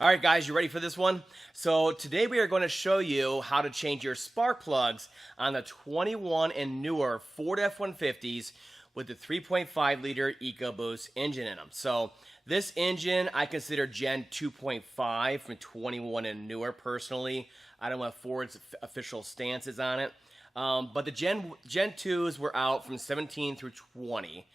All right, guys, you ready for this one? So today we are going to show you how to change your spark plugs on the 21 and newer Ford F-150s with the 3.5 liter EcoBoost engine in them. So this engine I consider Gen 2.5 from 21 and newer personally. I don't know what Ford's official stance is on it. But the Gen 2s were out from 17 through 20.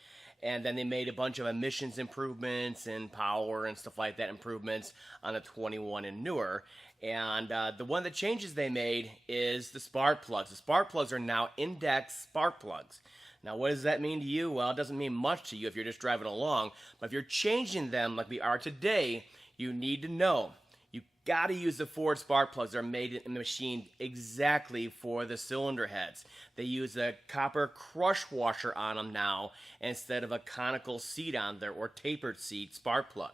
And then they made a bunch of emissions improvements and power and stuff like that improvements on the 21 and newer. And the one of the changes they made is the spark plugs. The spark plugs are now index spark plugs. Now, what does that mean to you? Well, it doesn't mean much to you if you're just driving along. But if you're changing them like we are today, you need to know. You got to use the Ford spark plugs. They're made in the machine exactly for the cylinder heads. They use a copper crush washer on them now instead of a conical seat on there or tapered seat spark plug.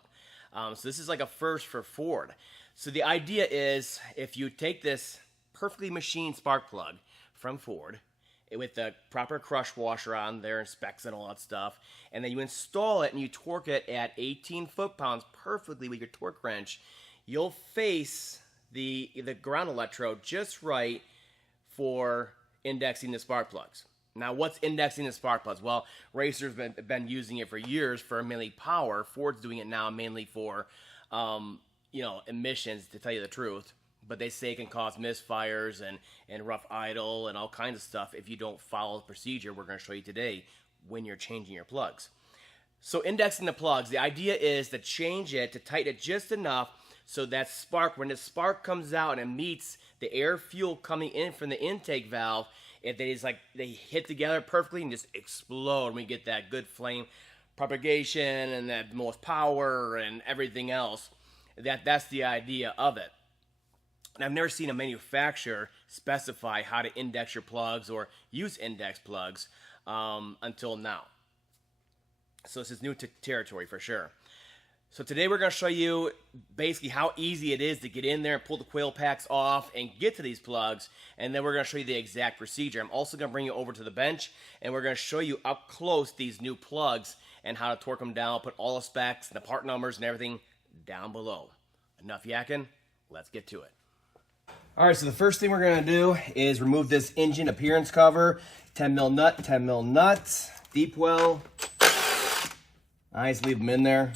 So this is like a first for Ford. So the idea is if you take this perfectly machined spark plug from Ford with the proper crush washer on there and specs and all that stuff, and then you install it and you torque it at 18 foot-pounds perfectly with your torque wrench, you'll face the ground electrode just right for indexing the spark plugs. Now, what's indexing the spark plugs? Well, racers have been using it for years for mainly power. Ford's doing it now mainly for, emissions, to tell you the truth. But they say it can cause misfires and rough idle and all kinds of stuff if you don't follow the procedure we're going to show you today when you're changing your plugs. So indexing the plugs, the idea is to change it, to tighten it just enough so that spark, when the spark comes out and meets the air fuel coming in from the intake valve, if they hit together perfectly and just explode, and we get that good flame propagation and that most power and everything else. That's the idea of it. And I've never seen a manufacturer specify how to index your plugs or use index plugs until now. So this is new territory for sure. So today we're going to show you basically how easy it is to get in there and pull the coil packs off and get to these plugs, and then we're going to show you the exact procedure. I'm also going to bring you over to the bench, and we're going to show you up close these new plugs and how to torque them down, put all the specs and the part numbers and everything down below. Enough yakking, let's get to it. Alright, so the first thing we're going to do is remove this engine appearance cover. 10 mil nut, 10 mil nut, deep well. Nice, leave them in there.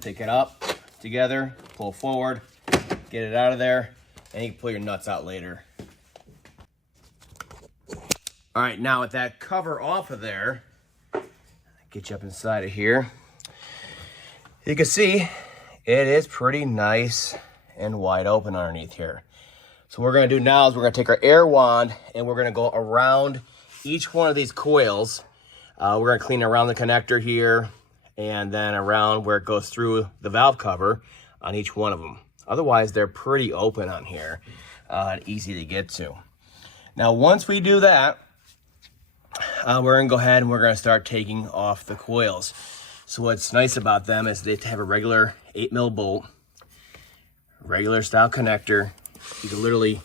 Take it up together, pull forward, get it out of there, and you can pull your nuts out later. All right, now with that cover off of there, get you up inside of here. You can see it is pretty nice and wide open underneath here. So what we're gonna do now is we're gonna take our air wand and we're gonna go around each one of these coils. We're gonna clean around the connector here, and then around where it goes through the valve cover on each one of them. Otherwise, they're pretty open on here and easy to get to. Now, once we do that, we're gonna go ahead and we're gonna start taking off the coils. So what's nice about them is they have a regular 8 mil bolt, regular style connector. You can literally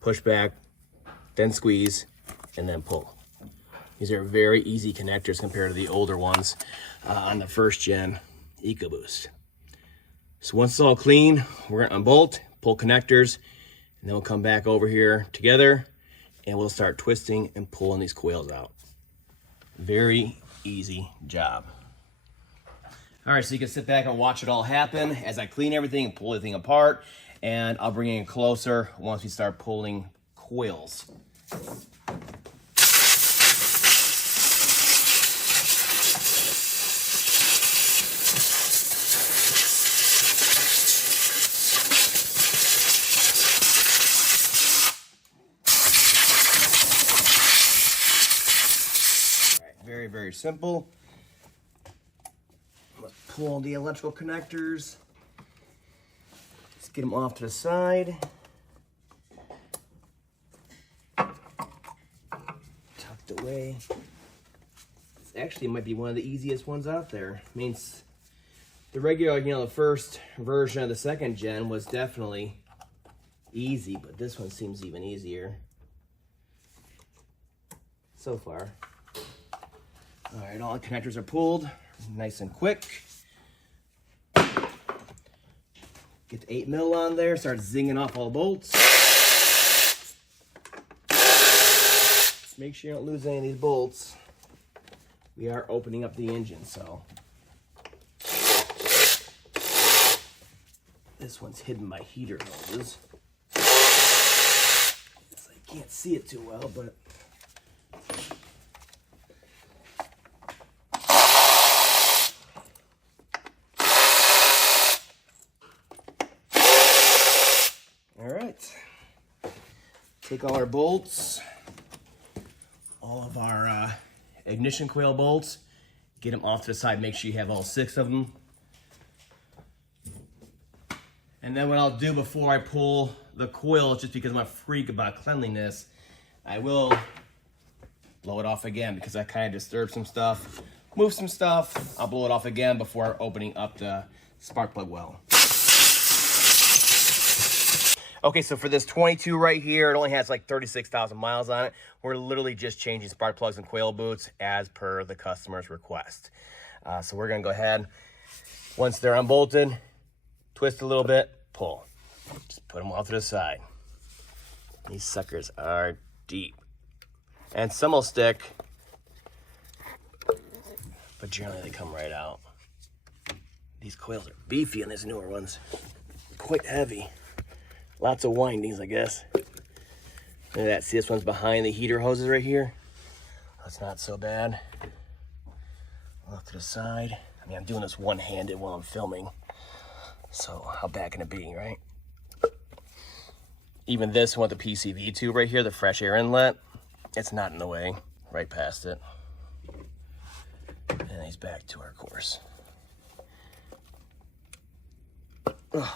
push back, then squeeze, and then pull. These are very easy connectors compared to the older ones on the first gen EcoBoost. So once it's all clean, we're gonna unbolt, pull connectors, and then we'll come back over here together and we'll start twisting and pulling these coils out. Very easy job. All right, so you can sit back and watch it all happen as I clean everything and pull everything apart, and I'll bring it closer once we start pulling coils. Very, very simple. Let's pull the electrical connectors. Let's get them off to the side. Tucked away. This actually might be one of the easiest ones out there. I mean, the regular, the first version of the second gen was definitely easy, but this one seems even easier so far. All right, all the connectors are pulled, nice and quick. Get the 8mm on there, start zinging off all the bolts. Make sure you don't lose any of these bolts. We are opening up the engine, so. This one's hidden by heater hoses. So you can't see it too well, but. All right. Take all our bolts, all of our ignition coil bolts, get them off to the side. Make sure you have all 6 of them. And then what I'll do before I pull the coil, just because I'm a freak about cleanliness, I will blow it off again because I kind of disturbed some stuff, moved some stuff. I'll blow it off again before opening up the spark plug well. Okay, so for this 22 right here, it only has like 36,000 miles on it. We're literally just changing spark plugs and coil boots as per the customer's request. So we're gonna go ahead, once they're unbolted, twist a little bit, pull. Just put them off to the side. These suckers are deep. And some will stick, but generally they come right out. These coils are beefy on these newer ones. Quite heavy. Lots of windings, I guess. Look at that. See, this one's behind the heater hoses right here. That's not so bad. Off to the side. I mean, I'm doing this one-handed while I'm filming. So how bad can it be, right? Even this one with the PCV tube right here, the fresh air inlet, it's not in the way. Right past it. And he's back to our course. Ugh.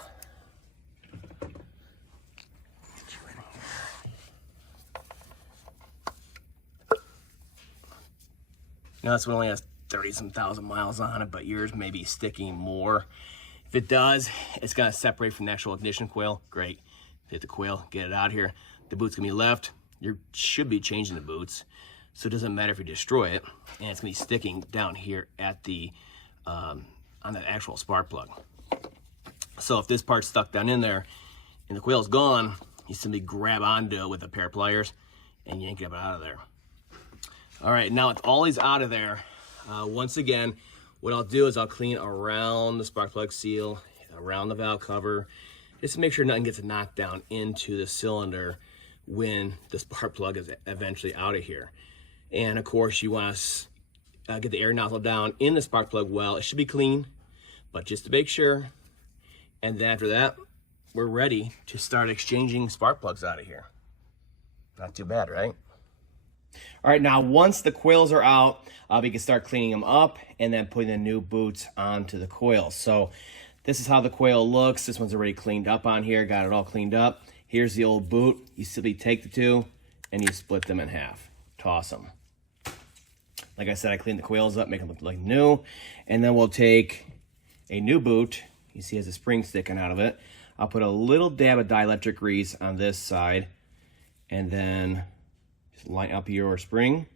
Now this one only has 30-some thousand miles on it, but yours may be sticking more. If it does, it's gonna separate from the actual ignition coil. Great. Hit the coil, get it out of here. The boot's gonna be left. You should be changing the boots, so it doesn't matter if you destroy it, and it's gonna be sticking down here at the on the actual spark plug. So if this part's stuck down in there and the coil's gone, you simply grab onto it with a pair of pliers and yank it out of there. All right, now with all these out of there, once again, what I'll do is I'll clean around the spark plug seal, around the valve cover, just to make sure nothing gets knocked down into the cylinder when the spark plug is eventually out of here. And of course, you want to get the air nozzle down in the spark plug well. It should be clean, but just to make sure. And then after that, we're ready to start exchanging spark plugs out of here. Not too bad, right? All right, now once the coils are out, we can start cleaning them up and then putting the new boots onto the coils. So this is how the coil looks. This one's already cleaned up on here, got it all cleaned up. Here's the old boot. You simply take the two and you split them in half. Toss them. Like I said, I cleaned the coils up, make them look like new. And then we'll take a new boot. You see it has a spring sticking out of it. I'll put a little dab of dielectric grease on this side and then just line up your spring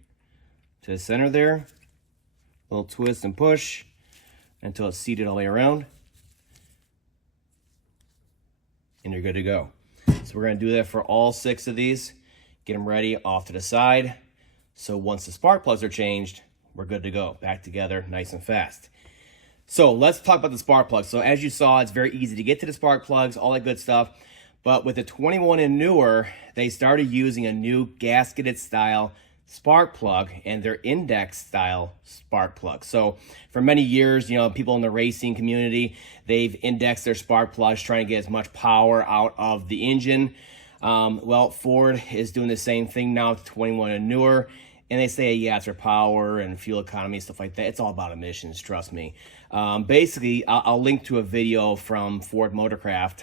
to the center there. A little twist and push until it's seated all the way around. And you're good to go. So we're going to do that for all 6 of these. Get them ready off to the side. So once the spark plugs are changed, we're good to go. Back together nice and fast. So let's talk about the spark plugs. So as you saw, it's very easy to get to the spark plugs, all that good stuff. But with the 21 and newer, they started using a new gasketed style spark plug and their index style spark plug. So for many years, you know, people in the racing community, they've indexed their spark plugs trying to get as much power out of the engine. Well, Ford is doing the same thing now with 21 and newer. And they say, yeah, it's for power and fuel economy, stuff like that. It's all about emissions, trust me. Basically, I'll link to a video from Ford Motorcraft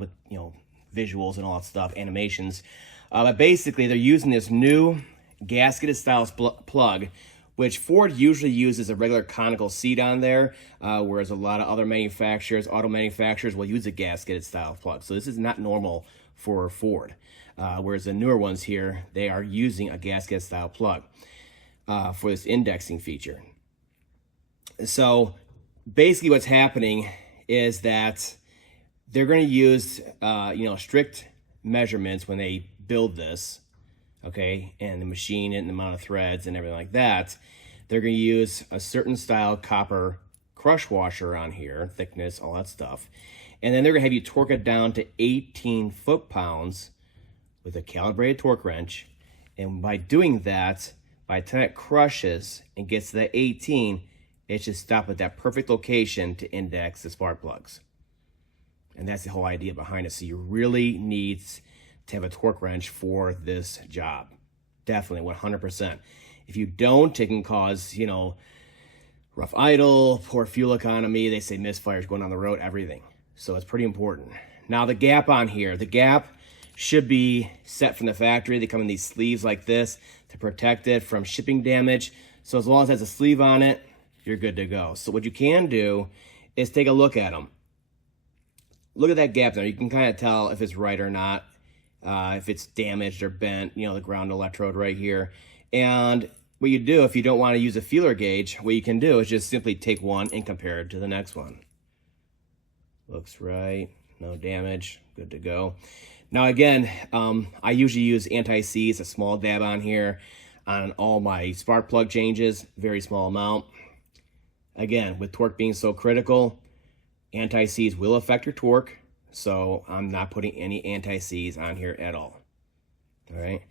with, you know, visuals and all that stuff, animations. But basically, they're using this new gasketed style plug, which Ford usually uses a regular conical seat on there, whereas a lot of other manufacturers, auto manufacturers, will use a gasketed style plug. So this is not normal for Ford. Whereas the newer ones here, they are using a gasket style plug for this indexing feature. So basically what's happening is that they're going to use, strict measurements when they build this, okay, and the machine and the amount of threads and everything like that. They're going to use a certain style copper crush washer on here, thickness, all that stuff. And then they're going to have you torque it down to 18 foot-pounds with a calibrated torque wrench. And by doing that, by the time it crushes and gets to that 18, it should stop at that perfect location to index the spark plugs. And that's the whole idea behind it. So you really need to have a torque wrench for this job. Definitely, 100%. If you don't, it can cause, rough idle, poor fuel economy. They say misfires going on the road, everything. So it's pretty important. Now the gap on here, the gap should be set from the factory. They come in these sleeves like this to protect it from shipping damage. So as long as it has a sleeve on it, you're good to go. So what you can do is take a look at them. Look at that gap there. You can kind of tell if it's right or not, if it's damaged or bent, the ground electrode right here. And what you do, if you don't want to use a feeler gauge, what you can do is just simply take one and compare it to the next one. Looks right, no damage, good to go. Now again, I usually use anti-seize, a small dab on here on all my spark plug changes, very small amount. Again, with torque being so critical, anti-seize will affect your torque, so I'm not putting any anti-seize on here at all. All right,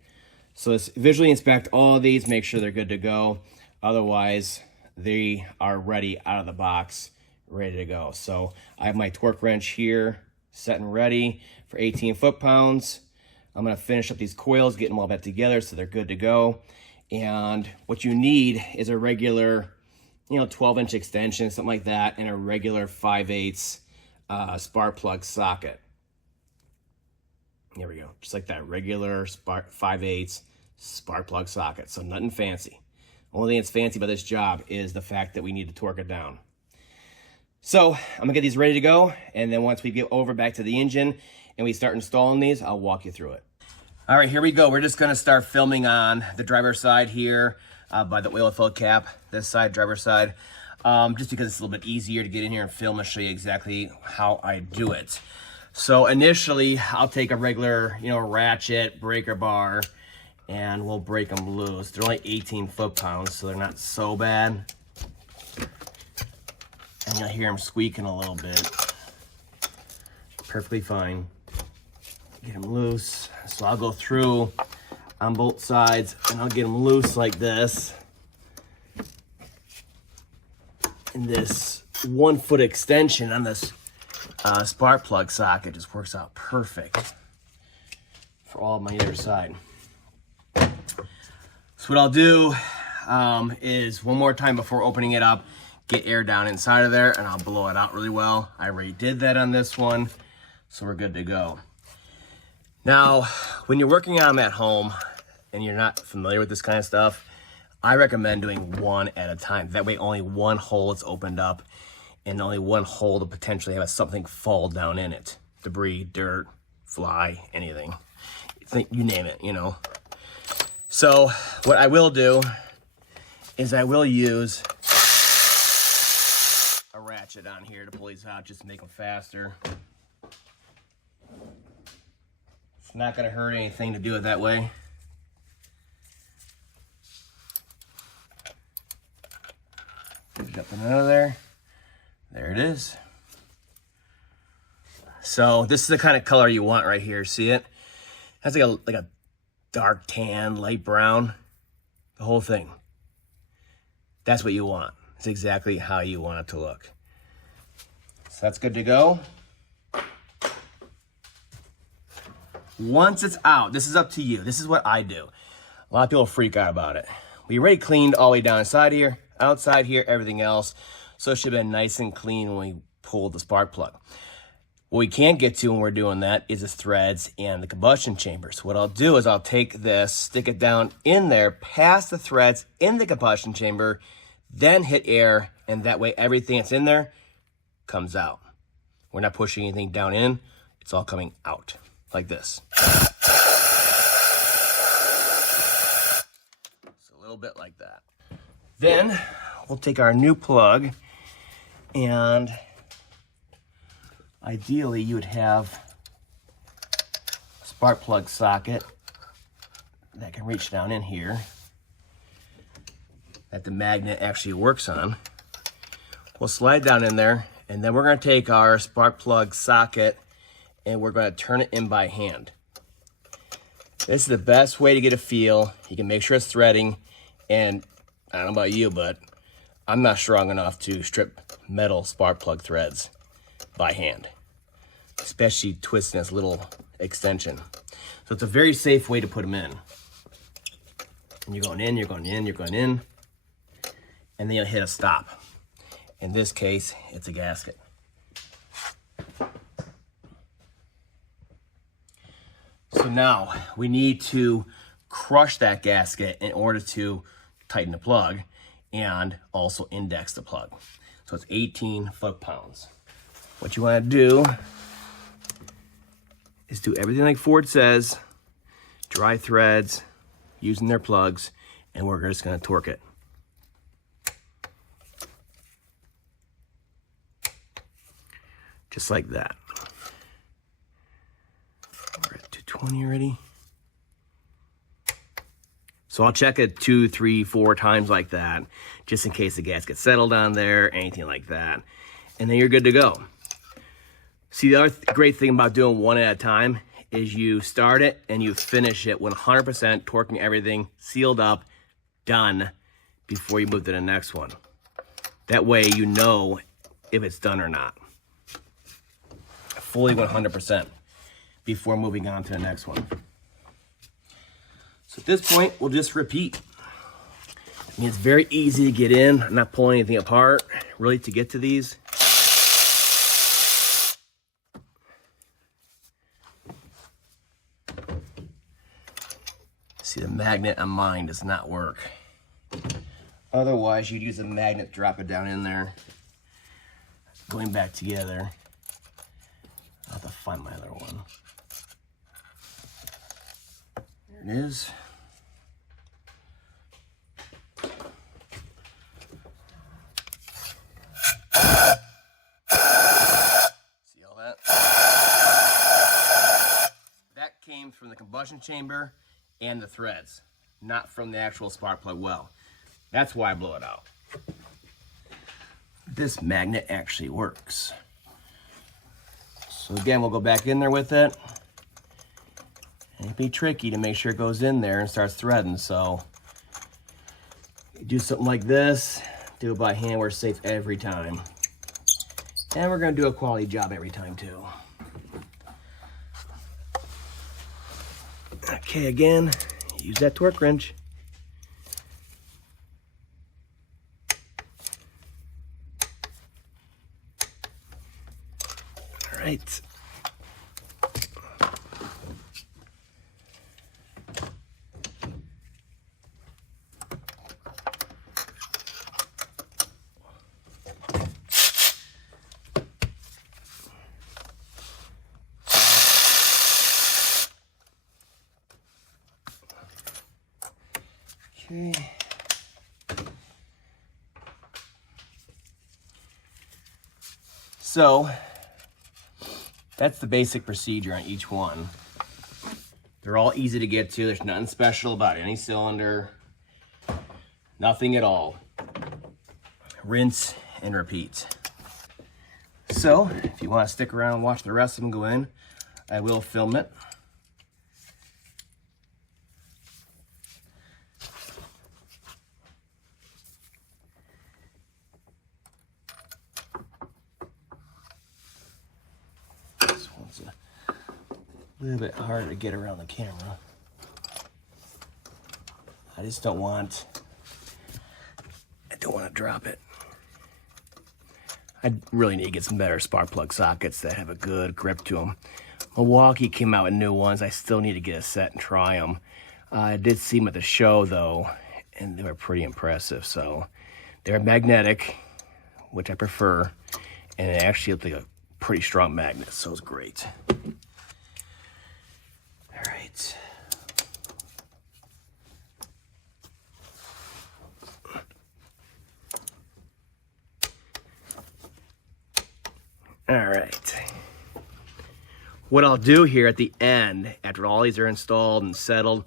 so let's visually inspect all of these, make sure they're good to go. Otherwise, they are ready out of the box, ready to go. So I have my torque wrench here set and ready for 18 foot-pounds. I'm going to finish up these coils, get them all back together so they're good to go. And what you need is a regular 12-inch extension, something like that, and a regular 5/8 spark plug socket. There we go, just like that, regular 5/8 spark plug socket. So nothing fancy. Only thing that's fancy about this job is the fact that we need to torque it down. So I'm gonna get these ready to go, and then once we get over back to the engine and we start installing these, I'll walk you through it. All right, here we go. We're just gonna start filming on the driver's side here by the oil fill cap, this side, driver's side, just because it's a little bit easier to get in here and film and show you exactly how I do it. So initially, I'll take a regular, ratchet breaker bar, and we'll break them loose. They're only 18 foot-pounds, so they're not so bad. And you'll hear them squeaking a little bit. Perfectly fine. Get them loose. So I'll go through on both sides and I'll get them loose like this. And this 1 foot extension on this spark plug socket just works out perfect for all my other side. So what I'll do is one more time before opening it up, get air down inside of there, and I'll blow it out really well. I already did that on this one, so we're good to go. Now, when you're working on them at home and you're not familiar with this kind of stuff, I recommend doing one at a time. That way only one hole is opened up and only one hole to potentially have something fall down in it. Debris, dirt, fly, anything. You name it, So what I will do is I will use a ratchet on here to pull these out just to make them faster. It's not going to hurt anything to do it that way. Get it up and out of there. There it is. So this is the kind of color you want right here. See it? It has like a dark tan, light brown, the whole thing. That's what you want. It's exactly how you want it to look. So that's good to go. Once it's out, this is up to you. This is what I do. A lot of people freak out about it. We already cleaned all the way down inside here, outside here, everything else. So it should have been nice and clean when we pulled the spark plug. What we can't get to when we're doing that is the threads and the combustion chamber. So what I'll do is I'll take this, stick it down in there, past the threads in the combustion chamber, then hit air, and that way everything that's in there comes out. We're not pushing anything down in, it's all coming out, like this. So a little bit like that. Then we'll take our new plug, and ideally you would have a spark plug socket that can reach down in here that the magnet actually works on. We'll slide down in there, and then we're going to take our spark plug socket and we're going to turn it in by hand. This is the best way to get a feel. You can make sure it's threading, and I don't know about you, but I'm not strong enough to strip metal spark plug threads by hand, especially twisting this little extension. So it's a very safe way to put them in. And you're going in, you're going in, you're going in, and then you'll hit a stop. In this case, it's a gasket. So now we need to crush that gasket in order to tighten the plug and also index the plug. So it's 18 foot-pounds. What you want to do is do everything like Ford says, dry threads, using their plugs, and we're just going to torque it. Just like that. We're at 220 already. So I'll check it 2, 3, 4 times like that, just in case the gas gets settled on there, anything like that. And then you're good to go. See, the other great thing about doing one at a time is you start it and you finish it 100%, torquing everything, sealed up, done, before you move to the next one. That way you know if it's done or not. Fully 100% before moving on to the next one. So at this point, we'll just repeat. I mean, it's very easy to get in. I'm not pulling anything apart, really, to get to these. See, the magnet on mine does not work. Otherwise, you'd use a magnet, drop it down in there. Going back together. I'll have to find my other one. There it is. See all that? That came from the combustion chamber and the threads, not from the actual spark plug well. That's why I blow it out. This magnet actually works. So again, we'll go back in there with it. And it'd be tricky to make sure it goes in there and starts threading. So you do something like this, do it by hand, we're safe every time. And we're gonna do a quality job every time too. Okay, again, use that torque wrench. All right. Okay. So that's the basic procedure on each one. They're all easy to get to. There's nothing special about any cylinder. Nothing at all. Rinse and repeat. So if you want to stick around and watch the rest of them go in, I will film it. A little bit harder to get around the camera. I don't want to drop it. I really need to get some better spark plug sockets that have a good grip to them. Milwaukee came out with new ones. I still need to get a set and try them. I did see them at the show though, and they were pretty impressive. So they're magnetic, which I prefer, and they actually look like a pretty strong magnet, so it's great. All right. All right. What I'll do here at the end, after all these are installed and settled,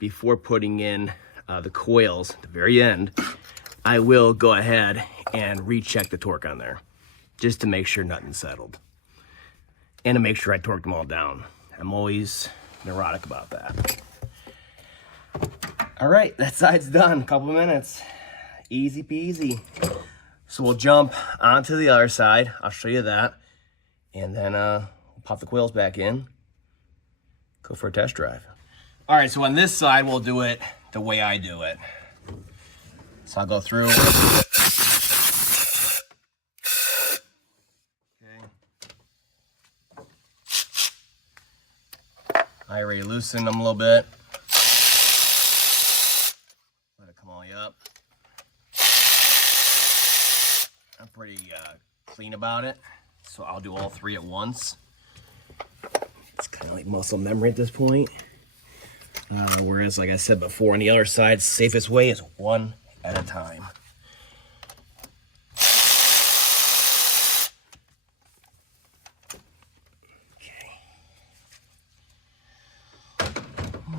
before putting in the coils at the very end, I will go ahead and recheck the torque on there, just to make sure nothing's settled. And to make sure I torqued them all down. I'm always neurotic about that. All right, that side's done, a couple of minutes. Easy peasy. So we'll jump onto the other side. I'll show you that. And then we'll pop the coils back in, go for a test drive. All right, so on this side, we'll do it the way I do it. So I'll go through. I already loosened them a little bit. Let it come all the way up. I'm pretty clean about it, so I'll do all three at once. It's kind of like muscle memory at this point. Whereas, like I said before, on the other side, safest way is one at a time.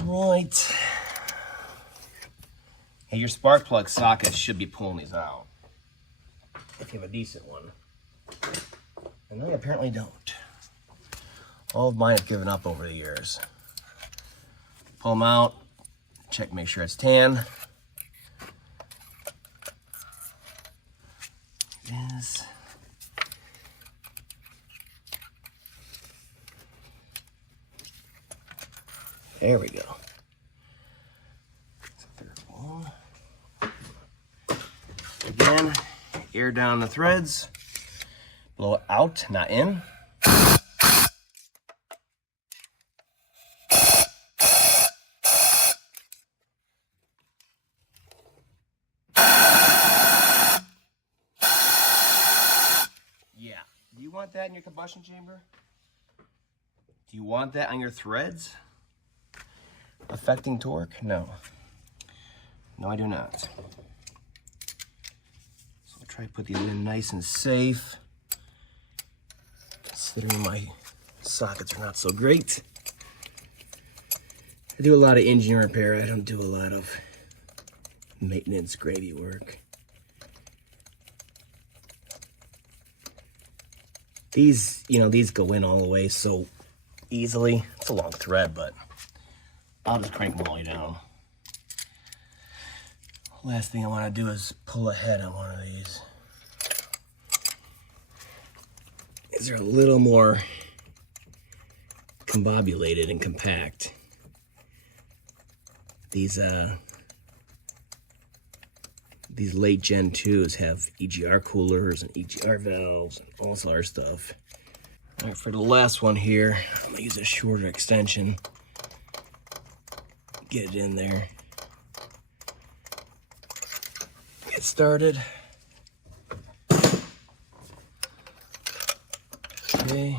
Right. Hey, your spark plug sockets should be pulling these out if you have a decent one. And I apparently don't. All of mine have given up over the years. Pull them out, check, make sure it's tan. Yes. There we go. Again, air down the threads. Blow it out, not in. Yeah. Do you want that in your combustion chamber? Do you want that on your threads? Affecting torque? No. No, I do not. So I'll try to put these in nice and safe, considering my sockets are not so great. I do a lot of engine repair. I don't do a lot of maintenance gravy work. These, you know, these go in all the way so easily. It's a long thread, but I'll just crank them all the way down. Last thing I want to do is pull ahead on one of these. These are a little more combobulated and compact. These late Gen 2s have EGR coolers and EGR valves and all this other stuff. All right, for the last one here, I'm gonna use a shorter extension. Get it in there. Get started. Okay.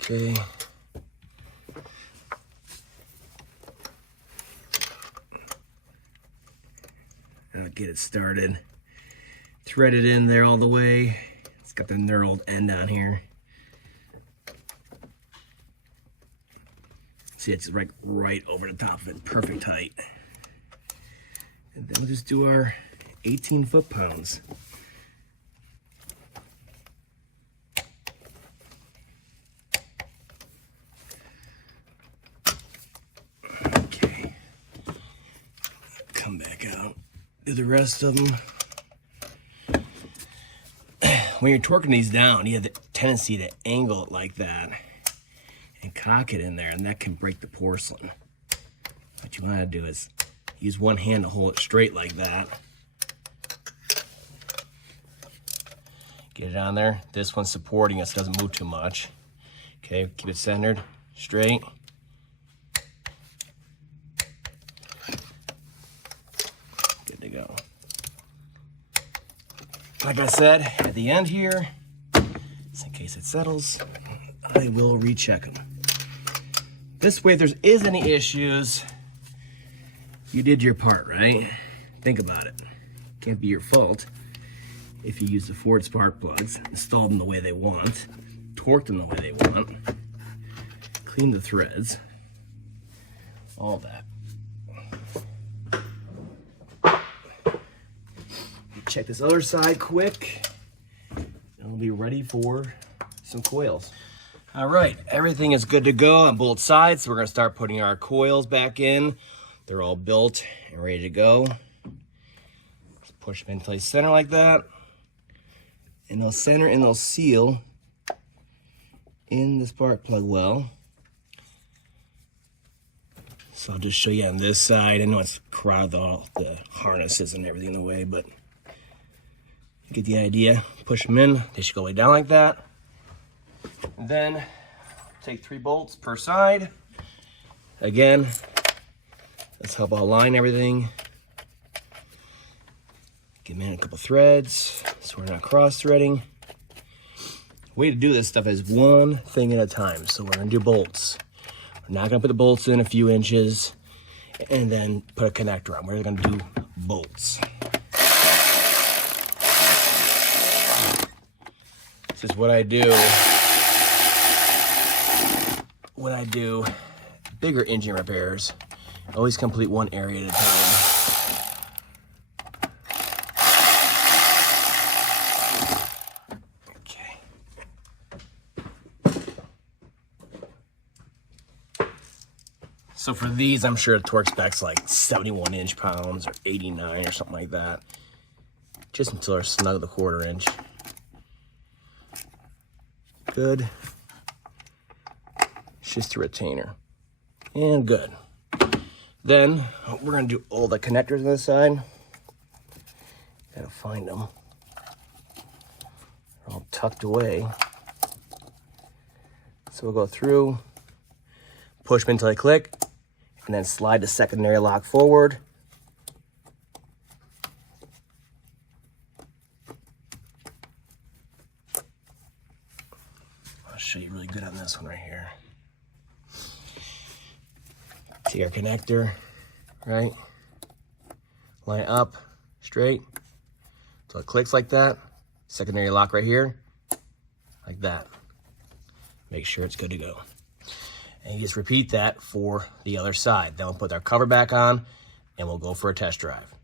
Okay. I'll get it started. Thread it in there all the way. It's got the knurled end on here. See, it's right over the top of it, perfect height. And then we'll just do our 18 foot-pounds. Okay. Come back out. Do the rest of them. When you're torquing these down, you have the tendency to angle it like that and cock it in there, and that can break the porcelain. What you want to do is use one hand to hold it straight like that. Get it on there. This one's supporting us, doesn't move too much. Okay, keep it centered, straight. Good to go. Like I said, at the end here, just in case it settles, I will recheck them. This way, if there is any issues, you did your part, right? Think about it. Can't be your fault if you use the Ford spark plugs, installed them the way they want, torque them the way they want, clean the threads, all that. Check this other side quick, and we'll be ready for some coils. All right, everything is good to go on both sides. So we're gonna start putting our coils back in. They're all built and ready to go. Just push them in place center like that. And they'll center and they'll seal in the spark plug well. So I'll just show you on this side. I know it's crowded with all the harnesses and everything in the way, but you get the idea. Push them in, they should go way down like that. And then take 3 bolts per side. Again, let's help align everything. Get in a couple threads so we're not cross-threading. Way to do this stuff is one thing at a time. So we're gonna do bolts. We're not gonna put the bolts in a few inches and then put a connector on. We're gonna do bolts. This is what I do when I do bigger engine repairs. I always complete one area at a time. Okay. So for these, I'm sure the torque spec's like 71 inch-pounds or 89 or something like that. Just until they're snug the 1/4 inch. Good. It's just a retainer. And good. Then we're gonna do all the connectors on this side. Gotta find them. They're all tucked away. So we'll go through, push them until they click, and then slide the secondary lock forward. I'll show you really good on this one right here. Take our connector, right? Line it up straight so it clicks like that. Secondary lock right here, like that. Make sure it's good to go. And you just repeat that for the other side. Then we'll put our cover back on and we'll go for a test drive.